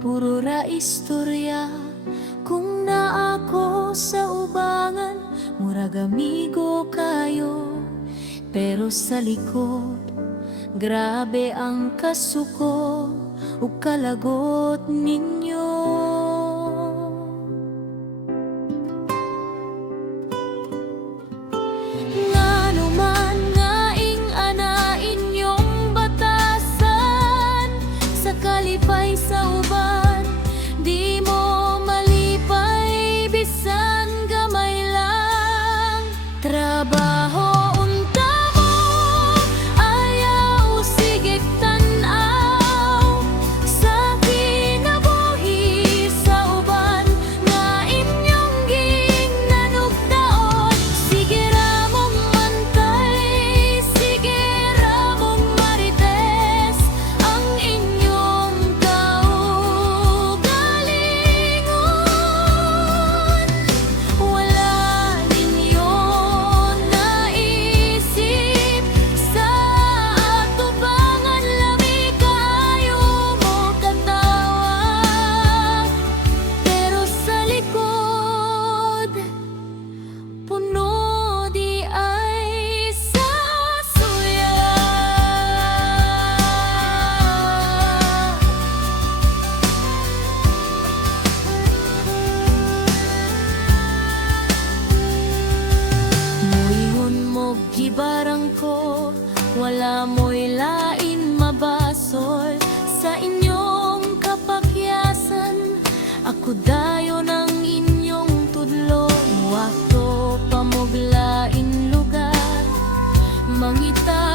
puro ra istorya. Kung naa ako sa ubangan, murag amigo kayo. Pero sa likod, grabe ang kasuko ug kalagot ninyo. Ngano man nga ing-ana inyong batasan, sa kalipay sa uban, di mo malipay bisan gamay lang. Trabaho gibarang ko, wala mo'y lain mabasol sa inyong kapakyasan. Ako dayon ang inyong tudlo, wakto pamoglain lugar, mangita